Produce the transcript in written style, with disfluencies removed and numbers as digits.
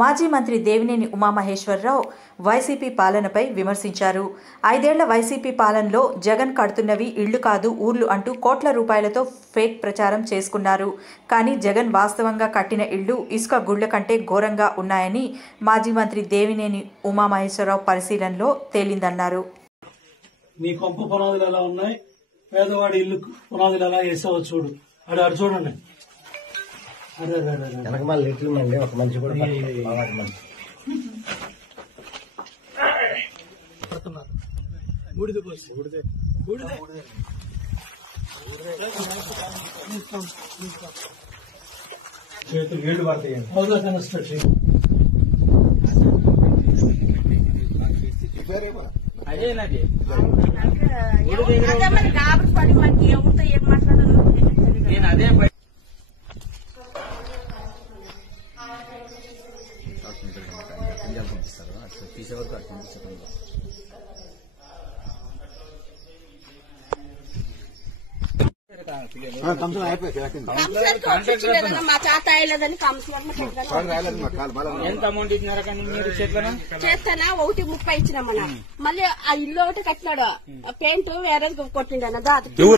మాజీ మంత్రి దేవినేని ఉమామహేశ్వరరావు వైసీపీ పాలనపై విమర్శించారు. 5 ఏళ్ల వైసీపీ పాలనలో జగన్ కడుతున్నవి ఇళ్లు కాదు ఊర్లు అంటూ కోట్ల రూపాయలతో ఫేక్ ప్రచారం చేసుకున్నారు. కానీ జగన్ వాస్తవంగా కట్టిన ఇళ్లు ఇసుక గుళ్ల కంటే ఘోరంగా ఉన్నాయని మాజీ మంత్రి దేవినేని ఉమామహేశ్వరరావు పరిశీలనలో తేలిందన్నారు. మీ కొంప పునాదులు ఎలా ఉన్నాయి, పేదవాడి ఇల్లు పునాదులు ఎలా వేసావో చూడు. అడు చూడండి. వెనకమాల లెటర్ అండి, ఒక మనిషి కూడా చేతులు ఏళ్ళు పడతాయండి. హౌదా కన్స్ట్రక్షన్ అదేనది నేను అదే తీసే వరకు అటు పంపిస్తాను. ఎంత అమౌంట్ ఇచ్చినారా కానీ మీరు చేస్తానా 1.30 ఇచ్చినామన్నా. మళ్ళీ ఆ ఇల్లు ఒకటి కట్టినాడు, పెయింట్ వేరే కొట్టిండు అన్న.